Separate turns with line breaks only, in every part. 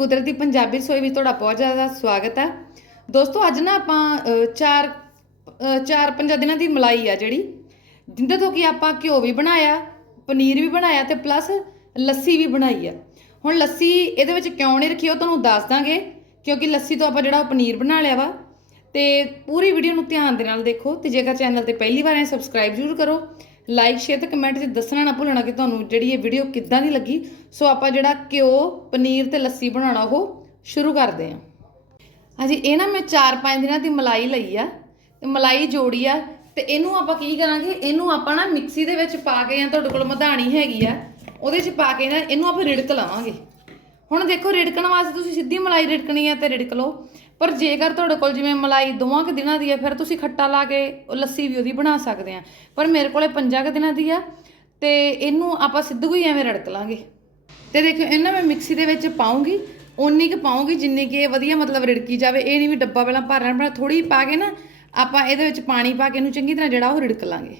ਕੁਦਰਤੀ ਪੰਜਾਬੀ ਰਸੋਈ ਵਿੱਚ ਤੁਹਾਡਾ ਬਹੁਤ ਜ਼ਿਆਦਾ ਸਵਾਗਤ ਹੈ। ਦੋਸਤੋ, ਅੱਜ ਨਾ ਆਪਾਂ ਚਾਰ ਚਾਰ ਪੰਜਾਂ ਦਿਨਾਂ ਦੀ ਮਲਾਈ ਆ ਜਿਹੜੀ, ਜਿੰਦੇ ਤੋਂ ਕਿ ਆਪਾਂ ਘਿਓ ਵੀ ਬਣਾਇਆ, ਪਨੀਰ ਵੀ ਬਣਾਇਆ ਤੇ ਪਲੱਸ ਲੱਸੀ ਵੀ ਬਣਾਈ ਆ। ਹੁਣ ਲੱਸੀ ਇਹਦੇ ਵਿੱਚ ਕਿਉਂ ਨਹੀਂ ਰੱਖੀ ਉਹ ਤੁਹਾਨੂੰ ਦੱਸ ਦਾਂਗੇ, ਕਿਉਂਕਿ ਲੱਸੀ ਤੋਂ ਆਪਾਂ ਜਿਹੜਾ ਉਹ ਪਨੀਰ ਬਣਾ ਲਿਆ ਵਾ। ਤੇ ਪੂਰੀ ਵੀਡੀਓ ਨੂੰ ਧਿਆਨ ਦੇ ਨਾਲ ਦੇਖੋ ਤੇ ਜੇਕਰ ਚੈਨਲ ਤੇ ਪਹਿਲੀ ਵਾਰ ਆਏ ਸਬਸਕ੍ਰਾਈਬ ਜ਼ਰੂਰ ਕਰੋ। ਲਾਈਕ ਸ਼ੇਅਰ ਤੇ ਕਮੈਂਟ 'ਚ ਦੱਸਣਾ ਨਾ ਭੁੱਲਣਾ ਕਿ ਤੁਹਾਨੂੰ ਜਿਹੜੀ ਇਹ ਵੀਡੀਓ ਕਿੱਦਾਂ ਦੀ ਲੱਗੀ। ਸੋ ਆਪਾਂ ਜਿਹੜਾ ਘਿਓ, ਪਨੀਰ ਤੇ ਲੱਸੀ ਬਣਾਉਣਾ, ਉਹ ਸ਼ੁਰੂ ਕਰਦੇ ਹਾਂ। ਹਾਂਜੀ, ਇਹ ਨਾ ਮੈਂ 4-5 ਦਿਨਾਂ ਦੀ ਮਲਾਈ ਲਈ ਆ। ਤੇ ਮਲਾਈ ਜੋੜੀ ਆ। ਤੇ ਇਹਨੂੰ ਆਪਾਂ ਕੀ ਕਰਾਂਗੇ, ਇਹਨੂੰ ਆਪਾਂ ਨਾ ਮਿਕਸੀ ਦੇ ਵਿੱਚ ਪਾ ਕੇ ਜਾਂ ਤੁਹਾਡੇ ਕੋਲ ਮਧਾਣੀ ਹੈਗੀ ਆ, ਉਹਦੇ 'ਚ ਪਾ ਕੇ ਨਾ ਇਹਨੂੰ ਆਪਾਂ ਰਿੜਕ ਲਵਾਂਗੇ। ਹੁਣ ਦੇਖੋ, ਰਿੜਕਣ ਵਾਸਤੇ ਤੁਸੀਂ ਸਿੱਧੀ ਮਲਾਈ ਰਿੜਕਣੀ ਹੈ ਤੇ ਰਿੜਕ ਲਓ। ਪਰ ਜੇਕਰ ਤੁਹਾਡੇ ਕੋਲ ਜਿਵੇਂ ਮਲਾਈ ਦੋਵਾਂ ਕੁ ਦਿਨਾਂ ਦੀ ਹੈ, ਫਿਰ ਤੁਸੀਂ ਖੱਟਾ ਲਾ ਕੇ ਉਹ ਲੱਸੀ ਵੀ ਉਹਦੀ ਬਣਾ ਸਕਦੇ ਆ। ਪਰ ਮੇਰੇ ਕੋਲੇ ਪੰਜਾਂ ਕੁ ਦਿਨਾਂ ਦੀ ਆ ਤੇ ਇਹਨੂੰ ਆਪਾਂ ਸਿੱਧੂ ਹੀ ਐਵੇਂ ਰਿੜਕ ਲਾਂਗੇ। ਤੇ ਦੇਖੋ ਇਹਨਾਂ ਮੈਂ ਮਿਕਸੀ ਦੇ ਵਿੱਚ ਪਾਉਂਗੀ, ਓਨੀ ਕੁ ਪਾਉਂਗੀ ਜਿੰਨੀ ਕਿ ਇਹ ਵਧੀਆ ਮਤਲਬ ਰਿੜਕੀ ਜਾਵੇ। ਇਹ ਨਹੀਂ ਵੀ ਡੱਬਾ ਪਹਿਲਾਂ ਭਰ ਲੈਣਾ, ਪਹਿਲਾਂ ਥੋੜੀ ਪਾ ਕੇ ਨਾ ਆਪਾਂ ਇਹਦੇ ਵਿੱਚ ਪਾਣੀ ਪਾ ਕੇ ਇਹਨੂੰ ਚੰਗੀ ਤਰ੍ਹਾਂ ਜਿਹੜਾ ਉਹ ਰਿੜਕ ਲਾਂਗੇ।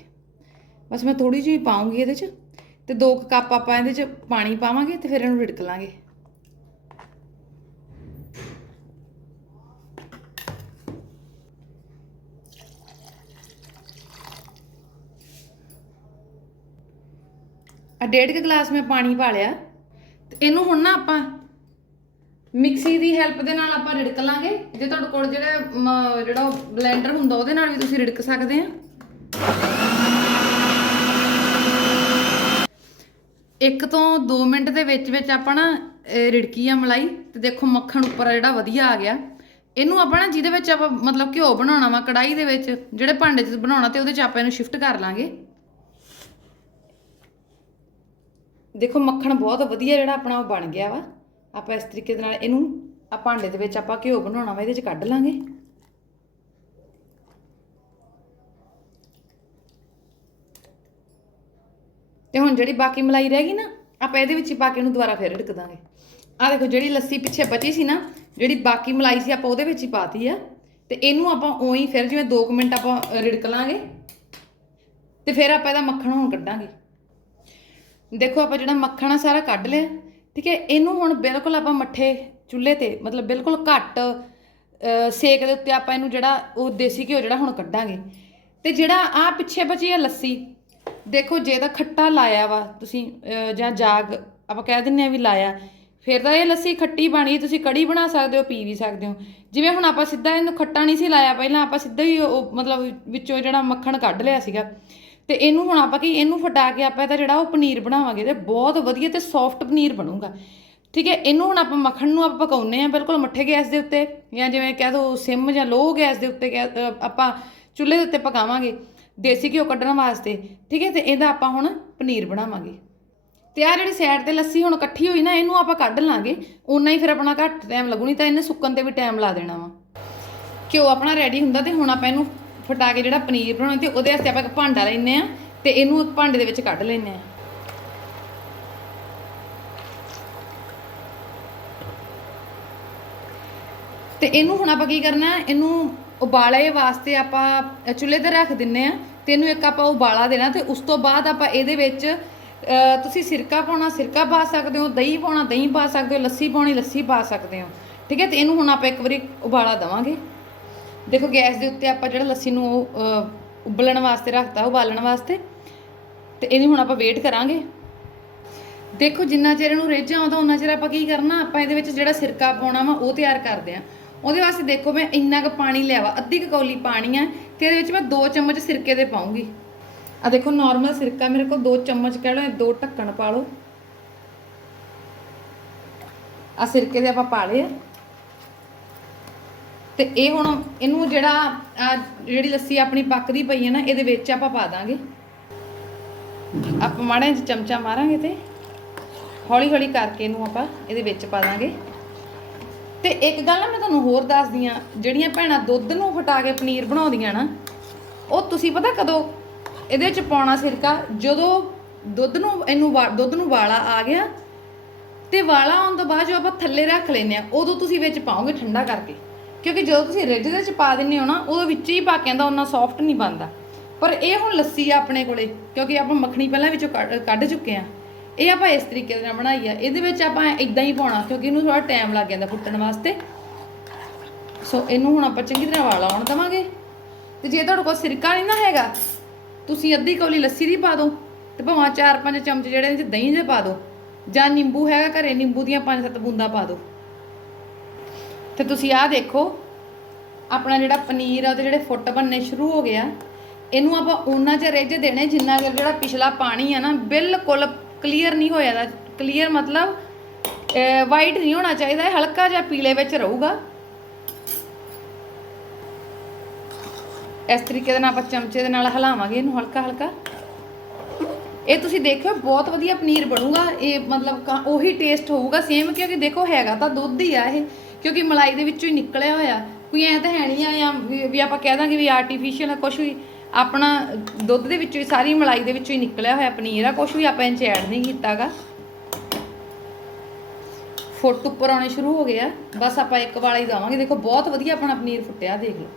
ਬਸ ਮੈਂ ਥੋੜੀ ਜਿਹੀ ਪਾਉਂਗੀ ਇਹਦੇ 'ਚ ਤੇ ਦੋ ਕੁ ਕੱਪ ਆਪਾਂ ਇਹਦੇ 'ਚ ਪਾਣੀ ਪਾਵਾਂਗੇ ਤੇ ਫਿਰ ਇਹਨੂੰ ਰਿੜਕ ਲਾਂਗੇ। ਆ ਡੇਢ ਕੁ ਗਲਾਸ ਮੈਂ ਪਾਣੀ ਪਾ ਲਿਆ ਤੇ ਇਹਨੂੰ ਹੁਣ ਨਾ ਆਪਾਂ ਮਿਕਸੀ ਦੀ ਹੈਲਪ ਦੇ ਨਾਲ ਆਪਾਂ ਰਿੜਕ ਲਾਂਗੇ ਜੇ ਤੁਹਾਡੇ ਕੋਲ ਜਿਹੜਾ ਮ, ਜਿਹੜਾ ਬਲੈਂਡਰ ਹੁੰਦਾ ਉਹਦੇ ਨਾਲ ਵੀ ਤੁਸੀਂ ਰਿੜਕ ਸਕਦੇ ਆ। ਇੱਕ ਤੋਂ 2 ਮਿੰਟ ਦੇ ਵਿੱਚ ਵਿੱਚ ਆਪਾਂ ਨਾ ਰਿੜਕੀ ਆ ਮਲਾਈ ਤੇ ਦੇਖੋ ਮੱਖਣ ਉੱਪਰ ਜਿਹੜਾ ਵਧੀਆ ਆ ਗਿਆ। ਇਹਨੂੰ ਆਪਾਂ ਨਾ ਜਿਹਦੇ ਵਿੱਚ ਆਪਾਂ ਮਤਲਬ ਘਿਓ ਬਣਾਉਣਾ ਵਾ ਕੜਾਈ ਦੇ ਵਿੱਚ ਜਿਹੜੇ ਭਾਂਡੇ 'ਚ ਬਣਾਉਣਾ ਤੇ ਉਹਦੇ 'ਚ ਆਪਾਂ ਇਹਨੂੰ ਸ਼ਿਫਟ ਕਰ ਲਾਂਗੇ। ਦੇਖੋ, ਮੱਖਣ ਬਹੁਤ ਵਧੀਆ ਜਿਹੜਾ ਆਪਣਾ ਉਹ ਬਣ ਗਿਆ ਵਾ। ਆਪਾਂ ਇਸ ਤਰੀਕੇ ਦੇ ਨਾਲ ਇਹਨੂੰ ਆ ਭਾਂਡੇ ਦੇ ਵਿੱਚ ਆਪਾਂ ਘਿਓ ਬਣਾਉਣਾ ਵਾ, ਇਹਦੇ 'ਚ ਕੱਢ ਲਾਂਗੇ। ਤੇ ਹੁਣ ਜਿਹੜੀ ਬਾਕੀ ਮਲਾਈ ਰਹਿ ਗਈ ਨਾ, ਆਪਾਂ ਇਹਦੇ ਵਿੱਚ ਹੀ ਪਾ ਕੇ ਇਹਨੂੰ ਦੁਬਾਰਾ ਫੇਰ ਰਿੜਕ ਦਾਂਗੇ। ਆ ਦੇਖੋ, ਜਿਹੜੀ ਲੱਸੀ ਪਿੱਛੇ ਬਚੀ ਸੀ ਨਾ, ਜਿਹੜੀ ਬਾਕੀ ਮਲਾਈ ਸੀ ਆਪਾਂ ਉਹਦੇ ਵਿੱਚ ਹੀ ਪਾਤੀ ਆ। ਤੇ ਇਹਨੂੰ ਆਪਾਂ ਉਹੀ ਫਿਰ ਜਿਵੇਂ 2 ਮਿੰਟ ਆਪਾਂ ਰਿੜਕ ਲਾਂਗੇ। ਤੇ ਫਿਰ ਆਪਾਂ ਇਹਦਾ ਮੱਖਣ ਹੁਣ ਕੱਢਾਂਗੇ। ਦੇਖੋ ਆਪਾਂ ਜਿਹੜਾ ਮੱਖਣ ਆ, ਸਾਰਾ ਕੱਢ ਲਿਆ। ਠੀਕ ਹੈ, ਇਹਨੂੰ ਹੁਣ ਬਿਲਕੁਲ ਆਪਾਂ ਮੱਠੇ ਚੁੱਲ੍ਹੇ ਤੇ, ਮਤਲਬ ਬਿਲਕੁਲ ਘੱਟ ਸੇਕ ਦੇ ਉੱਤੇ ਆਪਾਂ ਇਹਨੂੰ ਜਿਹੜਾ ਉਹ ਦੇਸੀ ਘਿਓ ਜਿਹੜਾ ਹੁਣ ਕੱਢਾਂਗੇ। ਤੇ ਜਿਹੜਾ ਆ ਪਿੱਛੇ ਬਚੀ ਆ ਲੱਸੀ, ਦੇਖੋ ਜੇ ਤਾਂ ਖੱਟਾ ਲਾਇਆ ਵਾ, ਤੁਸੀਂ ਜਾਂ ਜਾਗ, ਆਪਾਂ ਕਹਿ ਦਿੰਨੇ ਆ ਵੀ ਲਾਇਆ, ਫਿਰ ਤਾਂ ਇਹ ਲੱਸੀ ਖੱਟੀ ਬਣੀ, ਤੁਸੀਂ ਕੜੀ ਬਣਾ ਸਕਦੇ ਹੋ, ਪੀ ਵੀ ਸਕਦੇ ਹੋ। ਜਿਵੇਂ ਹੁਣ ਆਪਾਂ ਸਿੱਧਾ ਇਹਨੂੰ ਖੱਟਾ ਨਹੀਂ ਸੀ ਲਾਇਆ, ਪਹਿਲਾਂ ਆਪਾਂ ਸਿੱਧਾ ਹੀ ਉਹ, ਮਤਲਬ ਵਿੱਚੋਂ ਜਿਹੜਾ ਮੱਖਣ ਕੱਢ ਲਿਆ ਸੀਗਾ। ਤੇ ਇਹਨੂੰ ਹੁਣ ਆਪਾਂ ਕੀ, ਇਹਨੂੰ ਫਟਾ ਕੇ ਆਪਾਂ ਇਹਦਾ ਜਿਹੜਾ ਉਹ ਪਨੀਰ ਬਣਾਵਾਂਗੇ ਤੇ ਬਹੁਤ ਵਧੀਆ ਤੇ ਸੌਫਟ ਪਨੀਰ ਬਣੂਗਾ। ਠੀਕ ਹੈ, ਇਹਨੂੰ ਹੁਣ ਆਪਾਂ ਮੱਖਣ ਨੂੰ ਆਪਾਂ ਪਕਾਉਨੇ ਆ ਬਿਲਕੁਲ ਮੱਠੇ ਗੈਸ ਦੇ ਉੱਤੇ ਜਾਂ ਜਿਵੇਂ ਕਹਿ ਦੋ ਸਿਮ ਜਾਂ ਲੋ ਗੈਸ ਦੇ ਉੱਤੇ ਕਹਿ- ਆਪਾਂ ਚੁੱਲ੍ਹੇ ਦੇ ਉੱਤੇ ਪਕਾਵਾਂਗੇ, ਦੇਸੀ ਘਿਓ ਕੱਢਣ ਵਾਸਤੇ। ਠੀਕ ਹੈ, ਤੇ ਇਹਦਾ ਆਪਾਂ ਹੁਣ ਪਨੀਰ ਬਣਾਵਾਂਗੇ। ਤੇ ਆ ਜਿਹੜੀ ਸਾਈਡ ਤੇ ਲੱਸੀ ਹੁਣ ਇਕੱਠੀ ਹੋਈ ਨਾ, ਇਹਨੂੰ ਆਪਾਂ ਕੱਢ ਲਾਂਗੇ। ਉਨਾ ਹੀ ਫਿਰ ਆਪਣਾ ਘੱਟ ਟਾਈਮ ਲੱਗੂ, ਨਹੀਂ ਤਾਂ ਇਹਨੇ ਸੁੱਕਣ ਤੇ ਵੀ ਟਾਈਮ ਲਾ ਦੇਣਾ ਵਾ। ਘਿਓ ਆਪਣਾ ਰੈਡੀ ਹੁੰਦਾ ਤੇ ਹੁਣ ਆਪਾਂ ਇਹਨੂੰ ਫਟਾ ਕੇ ਜਿਹੜਾ ਪਨੀਰ ਬਣਾਉਣਾ ਤੇ ਉਹਦੇ ਵਾਸਤੇ ਆਪਾਂ ਇੱਕ ਭਾਂਡਾ ਲੈਨੇ ਆ ਤੇ ਇਹਨੂੰ ਇੱਕ ਭਾਂਡੇ ਦੇ ਵਿੱਚ ਕੱਢ ਲੈਨੇ ਆ ਤੇ ਇਹਨੂੰ ਹੁਣ ਆਪਾਂ ਕੀ ਕਰਨਾ, ਇਹਨੂੰ ਉਬਾਲੇ ਵਾਸਤੇ ਆਪਾਂ ਚੁੱਲ੍ਹੇ ਤੇ ਰੱਖ ਦਿੰਨੇ ਆ ਤੇ ਇਹਨੂੰ ਇੱਕ ਆਪਾਂ ਉਬਾਲਾ ਦੇਣਾ ਤੇ ਉਸ ਤੋਂ ਬਾਅਦ ਆਪਾਂ ਇਹਦੇ ਵਿੱਚ ਤੁਸੀਂ ਸਿਰਕਾ ਪਾਉਣਾ, ਸਿਰਕਾ ਪਾ ਸਕਦੇ ਹੋ, ਦਹੀਂ ਪਾਉਣਾ, ਦਹੀਂ ਪਾ ਸਕਦੇ ਹੋ, ਲੱਸੀ ਪਾਉਣੀ, ਲੱਸੀ ਪਾ ਸਕਦੇ ਹੋ। ਠੀਕ ਹੈ, ਤੇ ਇਹਨੂੰ ਹੁਣ ਆਪਾਂ ਇੱਕ ਵਾਰੀ ਉਬਾਲਾ ਦਵਾਂਗੇ। ਦੇਖੋ ਗੈਸ ਦੇ ਉੱਤੇ ਆਪਾਂ ਜਿਹੜਾ ਲੱਸੀ ਨੂੰ ਉਹ, ਉਬਲਣ ਵਾਸਤੇ ਰੱਖਤਾ ਉਬਾਲਣ ਵਾਸਤੇ ਤੇ ਇਹਦੀ ਹੁਣ ਆਪਾਂ ਵੇਟ ਕਰਾਂਗੇ। ਦੇਖੋ ਜਿੰਨਾ ਚਿਰ ਇਹਨੂੰ ਰਿੱਝ ਆਉਂਦਾ ਉਹਨਾਂ ਚਿਰ ਆਪਾਂ ਕੀ ਕਰਨਾ ਆਪਾਂ ਇਹਦੇ ਵਿੱਚ ਜਿਹੜਾ ਸਿਰਕਾ ਪਾਉਣਾ ਵਾ ਉਹ ਤਿਆਰ ਕਰਦੇ ਆ ਉਹਦੇ ਵਾਸਤੇ ਦੇਖੋ ਮੈਂ ਇੰਨਾ ਕੁ ਪਾਣੀ ਲਿਆ ਵਾ ਅੱਧੀ ਕੁ ਕੌਲੀ ਪਾਣੀ ਆ ਤੇ ਇਹਦੇ ਵਿੱਚ ਮੈਂ 2 ਚਮਚ ਸਿਰਕੇ ਦੇ ਪਾਉਂਗੀ। ਆ ਦੇਖੋ ਨਾਰਮਲ ਸਿਰਕਾ ਮੇਰੇ ਕੋਲ 2 ਚਮਚ ਕਹਿ ਲਓ ਦੋ ਢੱਕਣ ਪਾ ਲਓ। ਆ ਸਿਰਕੇ ਦੇ ਆਪਾਂ ਪਾ ਲਏ ਆ। ਤੇ ਇਹ ਹੁਣ ਇਹਨੂੰ ਜਿਹੜਾ, ਆ ਜਿਹੜੀ ਲੱਸੀ ਆਪਣੀ ਪੱਕਦੀ ਪਈ ਹੈ ਨਾ, ਇਹਦੇ ਵਿੱਚ ਆਪਾਂ ਪਾ ਦਾਂਗੇ। ਆਪਾਂ ਮਾੜਾ ਜਿਹਾ ਚਮਚਾ ਮਾਰਾਂਗੇ ਤੇ ਹੌਲੀ ਹੌਲੀ ਕਰਕੇ ਇਹਨੂੰ ਆਪਾਂ ਇਹਦੇ ਵਿੱਚ ਪਾ ਦਾਂਗੇ। ਤੇ ਇੱਕ ਗੱਲ ਮੈਂ ਤੁਹਾਨੂੰ ਹੋਰ ਦੱਸਦੀ ਆ ਜਿਹੜੀਆਂ ਭੈਣਾਂ ਦੁੱਧ ਨੂੰ ਹਟਾ ਕੇ ਪਨੀਰ ਬਣਾਉਂਦੀਆਂ ਨਾ, ਉਹ ਤੁਸੀਂ ਪਤਾ ਕਦੋਂ ਇਹਦੇ ਵਿੱਚ ਪਾਉਣਾ ਸਿਰਕਾ? ਜਦੋਂ ਦੁੱਧ ਨੂੰ, ਇਹਨੂੰ ਵਾ- ਦੁੱਧ ਨੂੰ ਵਾਲਾ ਆ ਗਿਆ, ਤੇ ਵਾਲਾ ਆਉਣ ਤੋਂ ਬਾਅਦ ਜੋ ਆਪਾਂ ਥੱਲੇ ਰੱਖ ਲੈਨੇ ਆ ਉਦੋਂ ਤੁਸੀਂ ਵਿੱਚ ਪਾਓਗੇ ਠੰਡਾ ਕਰਕੇ। ਕਿਉਂਕਿ ਜਦੋਂ ਤੁਸੀਂ ਰਿੱਝ ਦੇ ਵਿੱਚ ਪਾ ਦਿੰਨੇ ਹੋ ਨਾ, ਉਦੋਂ ਵਿੱਚ ਹੀ ਪਾ ਕੇ ਆਂਦਾ ਉਹਨਾਂ ਸੌਫਟ ਨਹੀਂ ਬਣਦਾ। ਪਰ ਇਹ ਹੁਣ ਲੱਸੀ ਆ ਆਪਣੇ ਕੋਲੇ, ਕਿਉਂਕਿ ਆਪਾਂ ਮੱਖਣੀ ਪਹਿਲਾਂ ਵਿੱਚੋਂ ਕੱਢ ਕੱਢ ਚੁੱਕੇ ਆ। ਇਹ ਆਪਾਂ ਇਸ ਤਰੀਕੇ ਦੇ ਨਾਲ ਬਣਾਈ ਆ। ਇਹਦੇ ਵਿੱਚ ਆਪਾਂ ਇਦਾਂ ਹੀ ਪਾਉਣਾ, ਕਿਉਂਕਿ ਇਹਨੂੰ ਥੋੜਾ ਟਾਈਮ ਲੱਗ ਜਾਂਦਾ ਫੁੱਟਣ ਵਾਸਤੇ। ਸੋ ਇਹਨੂੰ ਹੁਣ ਆਪਾਂ ਚੰਗੀ ਤਰ੍ਹਾਂ ਵਾਲ ਆਉਣ ਦਵਾਂਗੇ। ਤੇ ਜੇ ਤੁਹਾਡੇ ਕੋਲ ਸਿਰਕਾ ਨਹੀਂ ਨਾ ਹੈਗਾ, ਤੁਸੀਂ ਅੱਧੀ ਕੌਲੀ ਲੱਸੀ ਦੀ ਪਾ ਦਿਓ ਤੇ ਭਾਵੇਂ ਚਾਰ ਪੰਜ ਚਮਚ ਜਿਹੜੇ ਇਹਦੇ 'ਚ ਦਹੀਂ ਦੇ ਪਾ ਦਿਓ। ਜਾਂ ਨਿੰਬੂ ਹੈਗਾ ਘਰੇ, ਨਿੰਬੂ ਦੀਆਂ ਪੰਜ ਸੱਤ ਬੂੰਦਾਂ ਪਾ ਦਿਓ। ਤੇ ਤੁਸੀਂ ਆਹ ਦੇਖੋ, ਆਪਣਾ ਜਿਹੜਾ ਪਨੀਰ ਆ, ਉਹਦੇ ਜਿਹੜੇ ਫੁੱਟ ਬਣਨੇ ਸ਼ੁਰੂ ਹੋ ਗਿਆ ਇਹਨੂੰ ਆਪਾਂ ਉਹਨਾਂ ਚ ਰਿੱਝ ਦੇਣੇ, ਜਿੰਨਾ ਚਿਰ ਜਿਹੜਾ ਪਿਛਲਾ ਪਾਣੀ ਆ ਨਾ, ਬਿਲਕੁਲ ਕਲੀਅਰ ਨਹੀਂ ਹੋਇਆ ਦਾ। ਕਲੀਅਰ ਮਤਲਬ ਵਾਈਟ ਨਹੀਂ ਹੋਣਾ ਚਾਹੀਦਾ, ਇਹ ਹਲਕਾ ਜਿਹਾ ਪੀਲੇ ਵਿੱਚ ਰਹੂਗਾ। ਇਸ ਤਰੀਕੇ ਦੇ ਨਾਲ ਆਪਾਂ ਚਮਚੇ ਦੇ ਨਾਲ ਹਿਲਾਵਾਂਗੇ ਇਹਨੂੰ ਹਲਕਾ ਹਲਕਾ। ਇਹ ਤੁਸੀਂ ਦੇਖਿਓ, ਬਹੁਤ ਵਧੀਆ ਪਨੀਰ ਬਣੂਗਾ। ਇਹ ਮਤਲਬ ਉਹੀ ਟੇਸਟ ਹੋਊਗਾ ਸੇਮ ਕਿਉਂਕਿ ਦੇਖੋ, ਹੈਗਾ ਤਾਂ ਦੁੱਧ ਹੀ ਆ ਇਹ। ਕਿਉਂਕਿ ਮਲਾਈ ਦੇ ਵਿੱਚੋਂ ਹੀ ਨਿਕਲਿਆ ਹੋਇਆ। ਕੋਈ ਐ ਤਾਂ ਹੈ ਨਹੀਂ ਆ ਜਾਂ ਵੀ ਆਪਾਂ ਕਹਿ ਦਾਂਗੇ ਵੀ ਆਰਟੀਫੀਸ਼ੀਅਲ ਆ ਕੁਝ ਵੀ। ਆਪਣਾ ਦੁੱਧ ਦੇ ਵਿੱਚੋਂ ਹੀ, ਸਾਰੀ ਮਲਾਈ ਦੇ ਵਿੱਚੋਂ ਹੀ ਨਿਕਲਿਆ ਹੋਇਆ ਪਨੀਰ ਆ। ਕੁਝ ਵੀ ਆਪਾਂ ਇਹ ਐਡ ਨਹੀਂ ਕੀਤਾਗਾ। ਫੁੱਟ ਉੱਪਰ ਆਉਣੇ ਸ਼ੁਰੂ ਹੋ ਗਏ ਆ। ਬਸ ਆਪਾਂ ਇੱਕ ਵਾਲਾ ਹੀ ਦਵਾਂਗੇ। ਦੇਖੋ, ਬਹੁਤ ਵਧੀਆ ਆਪਣਾ ਪਨੀਰ ਫੁੱਟਿਆ, ਦੇਖ ਲਓ।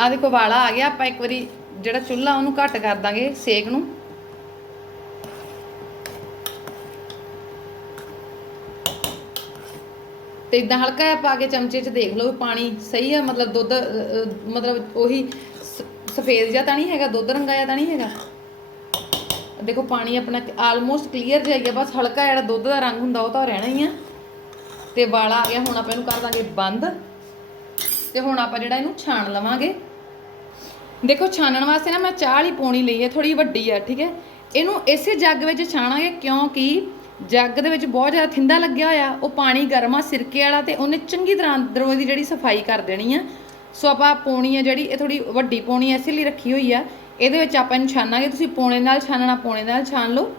ਆ ਦੇਖੋ, ਵਾਲਾ ਆ ਗਿਆ। ਆਪਾਂ ਇੱਕ ਵਾਰੀ ਜਿਹੜਾ ਚੁੱਲ੍ਹਾ ਉਹਨੂੰ ਘੱਟ ਕਰ ਦਾਂਗੇ ਸੇਕ ਨੂੰ। ਤੇ ਇਦਾਂ ਹਲਕਾ ਜਿਹਾ ਪਾ ਕੇ ਚਮਚੇ 'ਚ ਦੇਖ ਲਓ ਵੀ ਪਾਣੀ ਸਹੀ ਆ, ਮਤਲਬ ਦੁੱਧ ਮਤਲਬ ਉਹੀ ਸ- ਸਫੇਦ ਜਿਹਾ ਤਾਂ ਨਹੀਂ ਹੈਗਾ, ਦੁੱਧ ਰੰਗਾ ਜਿਹਾ ਤਾਂ ਨਹੀਂ ਹੈਗਾ? ਦੇਖੋ ਪਾਣੀ ਆਪਣਾ ਆਲਮੋਸਟ ਕਲੀਅਰ ਜਿਹਾ ਹੀ ਆ, ਬਸ ਹਲਕਾ ਜਿਹੜਾ ਦੁੱਧ ਦਾ ਰੰਗ ਹੁੰਦਾ ਉਹ ਤਾਂ ਰਹਿਣਾ ਹੀ ਆ। ਤੇ ਵਾਲਾ ਆ ਗਿਆ, ਹੁਣ ਆਪਾਂ ਇਹਨੂੰ ਕਰ ਦਾਂਗੇ ਬੰਦ। ਤੇ ਹੁਣ ਆਪਾਂ ਜਿਹੜਾ ਇਹਨੂੰ ਛਾਣ ਲਵਾਂਗੇ। ਦੇਖੋ ਛਾਣਨ ਵਾਸਤੇ ਨਾ ਮੈਂ ਚਾਹ ਵਾਲੀ ਪੌਣੀ ਲਈ ਹੈ ਥੋੜੀ ਵੱਡੀ ਆ, ਠੀਕ ਹੈ? ਇਹਨੂੰ ਇਸੇ ਜੱਗ ਵਿੱਚ ਛਾਣਾਂਗੇ ਕਿਉਂਕਿ ਜੱਗ ਦੇ ਵਿੱਚ ਬਹੁਤ ਜ਼ਿਆਦਾ ਥਿੰਦਾ ਲੱਗਿਆ ਹੋਇਆ, ਉਹ ਪਾਣੀ ਗਰਮ ਆ ਸਿਰਕੇ ਵਾਲਾ ਤੇ ਉਹਨੇ ਚੰਗੀ ਤਰ੍ਹਾਂ ਅੰਦਰੋਂ ਦੀ ਜਿਹੜੀ ਸਫ਼ਾਈ ਕਰ ਦੇਣੀ ਆ। ਸੋ ਆਪਾਂ ਪੌਣੀ ਆ ਜਿਹੜੀ, ਇਹ ਥੋੜੀ ਵੱਡੀ ਪੌਣੀ ਐਸੇ ਲਈ ਰੱਖੀ ਹੋਈ ਆ। ਇਹਦੇ ਵਿੱਚ ਆਪਾਂ ਇਹਨੂੰ ਛਾਨਾਂਗੇ, ਤੁਸੀਂ ਪੌਣੇ ਨਾਲ ਛਾਨਣਾ, ਪੌਣੇ ਨਾਲ ਛਾਨ ਲਓ।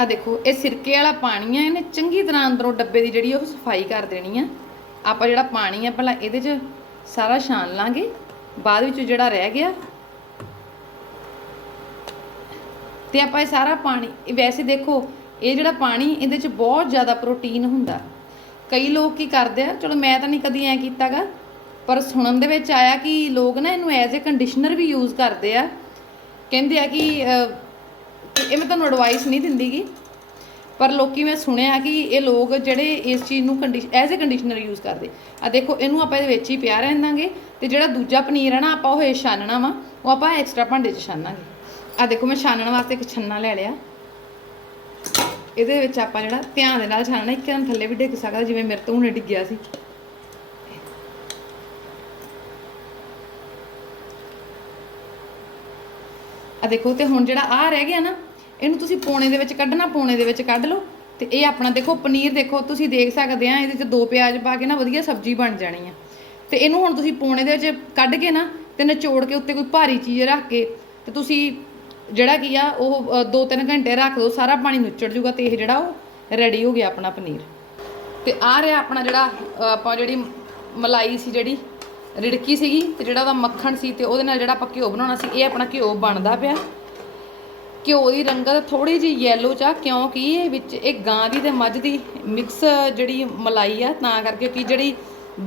ਆ ਦੇਖੋ, ਇਹ ਸਿਰਕੇ ਵਾਲਾ ਪਾਣੀ ਆ, ਇਹਨੇ ਚੰਗੀ ਤਰ੍ਹਾਂ ਅੰਦਰੋਂ ਡੱਬੇ ਦੀ ਜਿਹੜੀ ਉਹ ਸਫ਼ਾਈ ਕਰ ਦੇਣੀ ਆ। ਆਪਾਂ ਜਿਹੜਾ ਪਾਣੀ ਆ ਪਹਿਲਾਂ ਇਹਦੇ 'ਚ ਸਾਰਾ ਛਾਨ ਲਾਂਗੇ। ਬਾਅਦ ਵਿੱਚ ਜਿਹੜਾ ਰਹਿ ਗਿਆ, ਤੇ ਆਪਾਂ ਇਹ ਸਾਰਾ ਪਾਣੀ ਵੈਸੇ ਦੇਖੋ ਇਹ ਜਿਹੜਾ ਪਾਣੀ ਇਹਦੇ 'ਚ ਬਹੁਤ ਜ਼ਿਆਦਾ ਪ੍ਰੋਟੀਨ ਹੁੰਦਾ। ਕਈ ਲੋਕ ਕੀ ਕਰਦੇ ਆ, ਚਲੋ ਮੈਂ ਤਾਂ ਨਹੀਂ ਕਦੀ ਐ ਕੀਤਾਗਾ, ਪਰ ਸੁਣਨ ਦੇ ਵਿੱਚ ਆਇਆ ਕਿ ਲੋਕ ਨਾ ਇਹਨੂੰ ਐਜ਼ ਅ ਕੰਡੀਸ਼ਨਰ ਵੀ ਯੂਜ਼ ਕਰਦੇ ਆ। ਕਹਿੰਦੇ ਆ ਕਿ ਇਹ ਮੈਂ ਤੁਹਾਨੂੰ ਐਡਵਾਈਸ ਨਹੀਂ ਦਿੰਦੀਗੀ, ਪਰ ਲੋਕੀ ਮੈਂ ਸੁਣਿਆ ਕਿ ਇਹ ਲੋਕ ਜਿਹੜੇ ਇਸ ਚੀਜ਼ ਨੂੰ condition as a conditioner use ਕਰਦੇ। ਆ ਦੇਖੋ, ਇਹਨੂੰ ਆਪਾਂ ਇਹਦੇ ਵਿੱਚ ਹੀ ਪਿਆ ਰਹਿਣ ਦਾਂਗੇ ਤੇ ਜਿਹੜਾ ਦੂਜਾ ਪਨੀਰ ਹੈ ਨਾ, ਆਪਾਂ ਉਹ ਇਹ ਛਾਨਣਾ ਵਾ, ਉਹ ਆਪਾਂ ਐਕਸਟਰਾ ਭਾਂਡੇ 'ਚ ਛਾਨਾਂਗੇ। ਆ ਦੇਖੋ, ਮੈਂ ਛਾਨਣ ਵਾਸਤੇ ਇੱਕ ਛੰਨਾ ਲੈ ਲਿਆ। ਇਹਦੇ ਵਿੱਚ ਆਪਾਂ ਜਿਹੜਾ ਧਿਆਨ ਦੇ ਨਾਲ ਛਾਨਣਾ ਇੱਕਦਮ ਥੱਲੇ ਵੀ ਡਿੱਗ ਸਕਦਾ, ਜਿਵੇਂ ਮੇਰੇ ਤੋਂ ਹੁਣੇ ਡਿੱਗਿਆ ਸੀ। ਆ ਦੇਖੋ, ਤੇ ਹੁਣ ਜਿਹੜਾ ਆ ਰਹਿ ਗਿਆ ਨਾ, ਇਹਨੂੰ ਤੁਸੀਂ ਪੌਣੇ ਦੇ ਵਿੱਚ ਕੱਢਣਾ, ਪੌਣੇ ਦੇ ਵਿੱਚ ਕੱਢ ਲਓ, ਤੇ ਇਹ ਆਪਣਾ ਦੇਖੋ, ਪਨੀਰ ਦੇਖੋ, ਤੁਸੀਂ ਦੇਖ ਸਕਦੇ ਆ, ਇਹਦੇ 'ਚ ਦੋ ਪਿਆਜ਼ ਪਾ ਕੇ ਨਾ ਵਧੀਆ ਸਬਜ਼ੀ ਬਣ ਜਾਣੀ ਆ। ਤੇ ਇਹਨੂੰ ਹੁਣ ਤੁਸੀਂ ਪੌਣੇ ਦੇ ਵਿੱਚ ਕੱਢ ਕੇ ਨਾ, ਤੇ ਨਿਚੋੜ ਕੇ ਉੱਤੇ ਕੋਈ ਭਾਰੀ ਚੀਜ਼ ਰੱਖ ਕੇ, ਤੇ ਤੁਸੀਂ ਜਿਹੜਾ ਕੀ ਆ, ਉਹ 2-3 ਘੰਟੇ ਰੱਖ ਦਿਓ ਸਾਰਾ ਪਾਣੀ ਨੁੱਚੜ ਜੂਗਾ ਤੇ ਇਹ ਜਿਹੜਾ ਉਹ ਰੈਡੀ ਹੋ ਗਿਆ ਆਪਣਾ ਪਨੀਰ। ਤੇ ਆ ਰਿਹਾ ਆਪਣਾ ਜਿਹੜਾ ਆਪਾਂ ਜਿਹੜੀ ਮਲਾਈ ਸੀ ਜਿਹੜੀ, ਰਿੜਕੀ ਸੀਗੀ ਤੇ ਜਿਹੜਾ ਉਹਦਾ ਮੱਖਣ ਸੀ ਤੇ ਉਹਦੇ ਨਾਲ ਜਿਹੜਾ ਆਪਾਂ ਘਿਓ ਬਣਾਉਣਾ ਸੀ, ਇਹ ਆਪਣਾ ਘਿਓ ਬਣਦਾ ਪਿਆ। ਘਿਓ ਦੀ ਰੰਗਤ ਥੋੜੀ ਜਿਹੀ ਯੈਲੋ ਚ ਆ, ਕਿਉਂਕਿ ਇਹ ਵਿੱਚ, ਇਹ ਗਾਂ ਦੀ ਤੇ ਮੱਝ ਦੀ ਮਿਕਸ ਜਿਹੜੀ ਮਲਾਈ ਆ, ਤਾਂ ਕਰਕੇ ਕਿ ਜਿਹੜੀ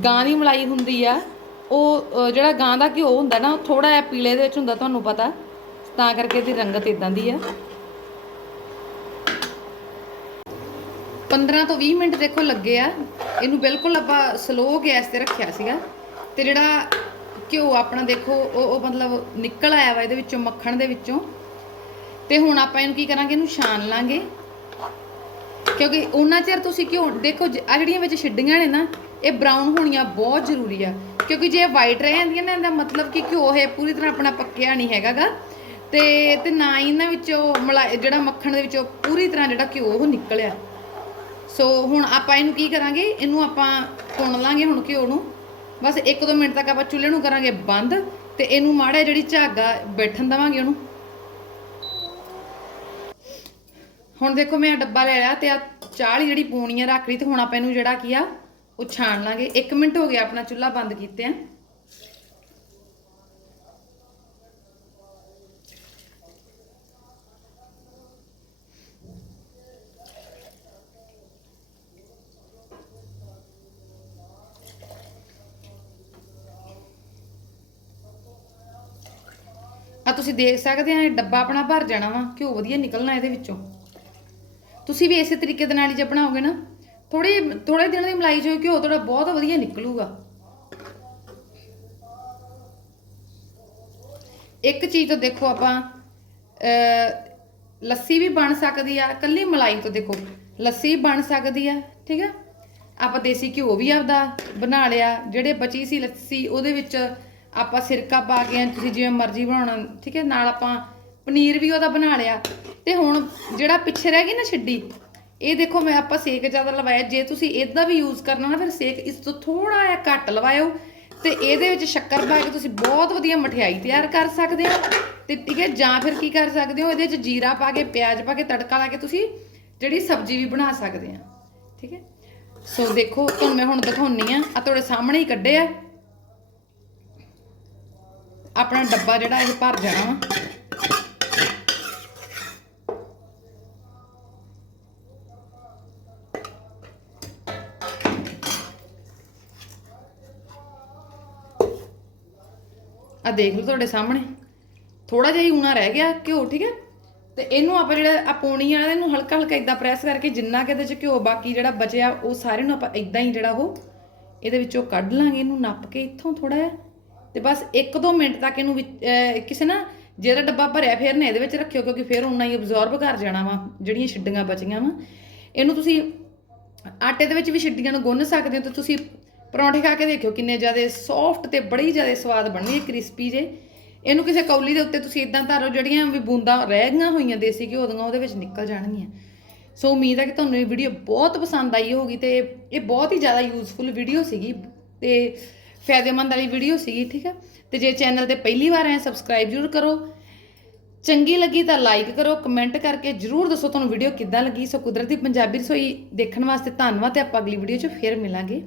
ਗਾਂ ਦੀ ਮਲਾਈ ਹੁੰਦੀ ਆ, ਉਹ ਜਿਹੜਾ ਗਾਂ ਦਾ ਘਿਓ ਹੁੰਦਾ ਨਾ, ਉਹ ਥੋੜਾ ਜਿਹਾ ਪੀਲੇ ਦੇ ਵਿੱਚ ਹੁੰਦਾ, ਤੁਹਾਨੂੰ ਪਤਾ। ਤਾਂ ਕਰਕੇ ਇਹਦੀ ਰੰਗਤ ਇਦਾਂ ਦੀ ਆ। 15 ਤੋਂ 20 ਮਿੰਟ ਦੇਖੋ ਲੱਗੇ ਆ। ਇਹਨੂੰ ਬਿਲਕੁਲ ਆਪਾਂ ਸਲੋ ਗੈਸ ਤੇ ਰੱਖਿਆ ਸੀਗਾ। ਤੇ ਜਿਹੜਾ ਘਿਓ ਆਪਣਾ ਦੇਖੋ, ਉਹ ਉਹ ਮਤਲਬ ਨਿਕਲ ਆਇਆ ਵਾ ਇਹਦੇ ਵਿੱਚੋਂ, ਮੱਖਣ ਦੇ ਵਿੱਚੋਂ। ਤੇ ਹੁਣ ਆਪਾਂ ਇਹਨੂੰ ਕੀ ਕਰਾਂਗੇ? ਇਹਨੂੰ ਛਾਣ ਲਾਂਗੇ। ਕਿਉਂਕਿ ਉਹਨਾਂ ਚਿਰ ਤੁਸੀਂ ਘਿਓ, ਦੇਖੋ ਆ ਜਿਹੜੀਆਂ ਵਿੱਚ ਛਿੱਡੀਆਂ ਨੇ ਨਾ, ਇਹ ਬਰਾਊਨ ਹੋਣੀਆਂ ਬਹੁਤ ਜ਼ਰੂਰੀ ਆ। ਕਿਉਂਕਿ ਜੇ ਵਾਈਟ ਰਹਿ ਜਾਂਦੀਆਂ ਨਾ, ਇਹਦਾ ਮਤਲਬ ਕਿ ਘਿਓ ਹੈ ਪੂਰੀ ਤਰ੍ਹਾਂ ਆਪਣਾ ਪੱਕਿਆ ਨਹੀਂ ਹੈਗਾਗਾ। ਤੇ ਤੇ ਨਾ ਹੀ ਇਹਨਾਂ ਵਿੱਚੋਂ ਮਲਾਈ, ਜਿਹੜਾ ਮੱਖਣ ਦੇ ਵਿੱਚੋਂ ਪੂਰੀ ਤਰ੍ਹਾਂ ਜਿਹੜਾ ਘਿਓ ਉਹ ਨਿਕਲਿਆ। ਸੋ ਹੁਣ ਆਪਾਂ ਇਹਨੂੰ ਕੀ ਕਰਾਂਗੇ? ਇਹਨੂੰ ਆਪਾਂ ਭੁੰਨ ਲਾਂਗੇ ਹੁਣ ਘਿਓ ਨੂੰ। ਬਸ 1-2 ਮਿੰਟ ਤੱਕ ਆਪਾਂ ਚੁੱਲ੍ਹੇ ਨੂੰ ਕਰਾਂਗੇ ਬੰਦ ਤੇ ਇਹਨੂੰ ਮਾੜਾ ਜਿਹੜੀ ਝਾਗਾ ਬੈਠਣ ਦਵਾਂਗੇ ਉਹਨੂੰ। ਹੁਣ ਦੇਖੋ ਮੈਂ ਡੱਬਾ ਲੈ ਲਿਆ ਤੇ ਆ ਚਾਹ ਵਾਲੀ ਜਿਹੜੀ ਪੂਣੀਆਂ ਰੱਖ ਲਈ ਤੇ ਹੁਣ ਆਪਾਂ ਇਹਨੂੰ ਜਿਹੜਾ ਕੀ ਆ ਉਹ ਛਾਣ ਲਾਂਗੇ। 1 ਮਿੰਟ ਹੋ ਗਿਆ ਆਪਣਾ ਚੁੱਲ੍ਹਾ ਬੰਦ ਕੀਤੇ ਆ। ਆ ਤੁਸੀਂ ਦੇਖ ਸਕਦੇ ਆ, ਇਹ ਡੱਬਾ ਆਪਣਾ ਭਰ ਜਾਣਾ ਵਾ, ਘਿਓ ਵਧੀਆ ਨਿਕਲਣਾ ਇਹਦੇ ਵਿੱਚੋਂ। ਤੁਸੀਂ ਵੀ ਇਸੇ ਤਰੀਕੇ ਦੇ ਨਾਲ ਹੀ ਜੇ ਬਣਾਓਗੇ ਨਾ ਥੋੜੀ ਥੋੜੇ ਦਿਨ ਦੀ ਮਲਾਈ ਜੋ ਘਿਓ ਤੁਹਾਡਾ ਬਹੁਤ ਵਧੀਆ ਨਿਕਲੂਗਾ। ਇੱਕ ਚੀਜ਼ ਤੋਂ ਦੇਖੋ ਆਪਾਂ ਅ ਲੱਸੀ ਵੀ ਬਣ ਸਕਦੀ ਆ ਕੱਲੀ ਮਲਾਈ ਤੋਂ ਦੇਖੋ, ਲੱਸੀ ਬਣ ਸਕਦੀ ਆ, ਠੀਕ ਆ? ਆਪਾਂ ਦੇਸੀ ਘਿਓ ਵੀ ਆਪਦਾ ਬਣਾ ਲਿਆ, ਜਿਹੜੇ ਬਚੀ ਸੀ ਲੱਸੀ, ਉਹਦੇ ਵਿੱਚ ਆਪਾਂ ਸਿਰਕਾ ਪਾ ਕੇ ਤੁਸੀਂ ਜਿਵੇਂ ਮਰਜ਼ੀ ਬਣਾਉਣਾ, ਠੀਕ ਹੈ, ਨਾਲ ਆਪਾਂ ਪਨੀਰ ਵੀ ਉਹਦਾ ਬਣਾ ਲਿਆ। ਤੇ ਹੁਣ ਜਿਹੜਾ ਪਿੱਛੇ ਰਹਿ ਗਈ ਨਾ ਛਿੱਡੀ, ਇਹ ਦੇਖੋ ਮੈਂ ਆਪਾਂ ਸੇਕ ਜ਼ਿਆਦਾ ਲਵਾਇਆ, ਜੇ ਤੁਸੀਂ ਇਹਦਾ ਵੀ ਯੂਜ਼ ਕਰਨਾ ਨਾ, ਫਿਰ ਸੇਕ ਇਸ ਤੋਂ ਥੋੜਾ ਜਿਹਾ ਘੱਟ ਲਵਾਇਓ। ਤੇ ਇਹਦੇ ਵਿੱਚ ਸ਼ੱਕਰ ਪਾ ਕੇ ਤੁਸੀਂ ਬਹੁਤ ਵਧੀਆ ਮਠਿਆਈ ਤਿਆਰ ਕਰ ਸਕਦੇ ਹੋ। ਤੇ ਠੀਕ ਹੈ, ਜਾਂ ਫਿਰ ਕੀ ਕਰ ਸਕਦੇ ਹੋ, ਇਹਦੇ ਵਿੱਚ ਜੀਰਾ ਪਾ ਕੇ, ਪਿਆਜ਼ ਪਾ ਕੇ, ਤੜਕਾ ਲਾ ਕੇ ਤੁਸੀਂ ਜਿਹੜੀ ਸਬਜ਼ੀ ਵੀ ਬਣਾ ਸਕਦੇ ਆ। ਠੀਕ ਹੈ। ਸੋ ਦੇਖੋ, ਤੁਹਾਨੂੰ ਮੈਂ ਹੁਣ ਦਿਖਾਉਣੀ ਆ ਆ ਤੁਹਾਡੇ ਸਾਹਮਣੇ ਹੀ ਕੱਢੇ ਆ। ਆਪਣਾ ਡੱਬਾ ਜਿਹੜਾ ਇਹ ਭਰ ਜਾਣਾ ਵਾ। ਆ ਦੇਖ ਲਓ ਤੁਹਾਡੇ ਸਾਹਮਣੇ। ਥੋੜਾ ਜਿਹਾ ਹੀ ਊਣਾ ਰਹਿ ਗਿਆ, ਘਿਓ, ਠੀਕ ਹੈ? ਤੇ ਇਹਨੂੰ ਆਪਾਂ ਜਿਹੜਾ ਆ ਪੌਣੀ ਵਾਲਾ ਇਹਨੂੰ ਹਲਕਾ ਹਲਕਾ ਇਦਾਂ ਪ੍ਰੈਸ ਕਰਕੇ, ਜਿੰਨਾ ਕਿ ਇਹਦੇ ਚ ਘਿਓ ਬਾਕੀ ਜਿਹੜਾ ਬਚਿਆ, ਉਹ ਸਾਰੇ ਨੂੰ ਆਪਾਂ ਇਦਾਂ ਹੀ ਜਿਹੜਾ ਉਹ ਇਹਦੇ ਵਿੱਚੋਂ ਕੱਢ ਲਾਂਗੇ। ਇਹਨੂੰ ਨੱਪ ਕੇ ਇੱਥੋਂ ਥੋੜਾ ਜਿਹਾ ਤੇ ਬਸ 1-2 ਮਿੰਟ ਤੱਕ ਇਹਨੂੰ ਵਿੱਚ- ਕਿਸੇ ਨਾ ਜਿਹੜਾ ਡੱਬਾ ਭਰਿਆ ਫਿਰ ਨੇ ਇਹਦੇ ਵਿੱਚ ਰੱਖਿਓ, ਕਿਉਂਕਿ ਫਿਰ ਉਨਾ ਹੀ ਅਬਜ਼ੌਰਬ ਕਰ ਜਾਣਾ ਵਾ, ਜਿਹੜੀਆਂ ਛਿੱਡੀਆਂ ਬਚੀਆਂ ਵਾ। ਇਹਨੂੰ ਤੁਸੀਂ ਆਟੇ ਦੇ ਵਿੱਚ ਵੀ ਛਿੱਡੀਆਂ ਨੂੰ ਗੁੰਨ ਸਕਦੇ ਹੋ ਤੇ ਤੁਸੀਂ ਪਰੌਂਠੇ ਖਾ ਕੇ ਦੇਖਿਓ ਕਿੰਨੇ ਜ਼ਿਆਦਾ ਸੌਫਟ ਤੇ ਬੜੀ ਜ਼ਿਆਦਾ ਸਵਾਦ ਬਣਨਗੇ ਕ੍ਰਿਸਪੀ ਜੇ। ਇਹਨੂੰ ਕਿਸੇ ਕੌਲੀ ਦੇ ਉੱਤੇ ਤੁਸੀਂ ਇਦਾਂ ਧਾਰੋ ਜਿਹੜੀਆਂ ਵੀ ਬੂੰਦਾਂ ਰਹਿ ਗਈਆਂ ਹੋਈਆਂ ਦੇਸੀ ਘਿਓ ਦੀਆਂ, ਉਹਦੇ ਵਿੱਚ ਨਿਕਲ ਜਾਣਗੀਆਂ। ਸੋ ਉਮੀਦ ਹੈ ਕਿ ਤੁਹਾਨੂੰ ਇਹ ਵੀਡੀਓ ਬਹੁਤ ਪਸੰਦ ਆਈ ਹੋਗੀ ਤੇ ਇਹ ਬਹੁਤ ਹੀ ਜ਼ਿਆਦਾ ਯੂਜ਼ਫੁਲ ਵੀਡੀਓ ਸੀਗੀ ਤੇ ਫਾਇਦੇਮੰਦ ਵਾਲੀ ਵੀਡੀਓ ਸੀਗੀ, ਠੀਕ ਹੈ ਤੇ ਜੇ ਚੈਨਲ ਤੇ ਪਹਿਲੀ ਵਾਰ ਆਏ ਸਬਸਕ੍ਰਾਈਬ ਜ਼ਰੂਰ ਕਰੋ। ਚੰਗੀ ਲੱਗੀ ਤਾਂ ਲਾਈਕ ਕਰੋ ਕਮੈਂਟ ਕਰਕੇ ਜਰੂਰ ਦੱਸੋ ਤੁਹਾਨੂੰ ਵੀਡੀਓ ਕਿੱਦਾਂ ਲੱਗੀ। ਸੋ ਕੁਦਰਤੀ ਪੰਜਾਬੀ ਰਸੋਈ ਦੇਖਣ ਵਾਸਤੇ ਧੰਨਵਾਦ ਤੇ ਆਪਾਂ ਅਗਲੀ ਵੀਡੀਓ 'ਚ ਫੇਰ ਮਿਲਾਂਗੇ।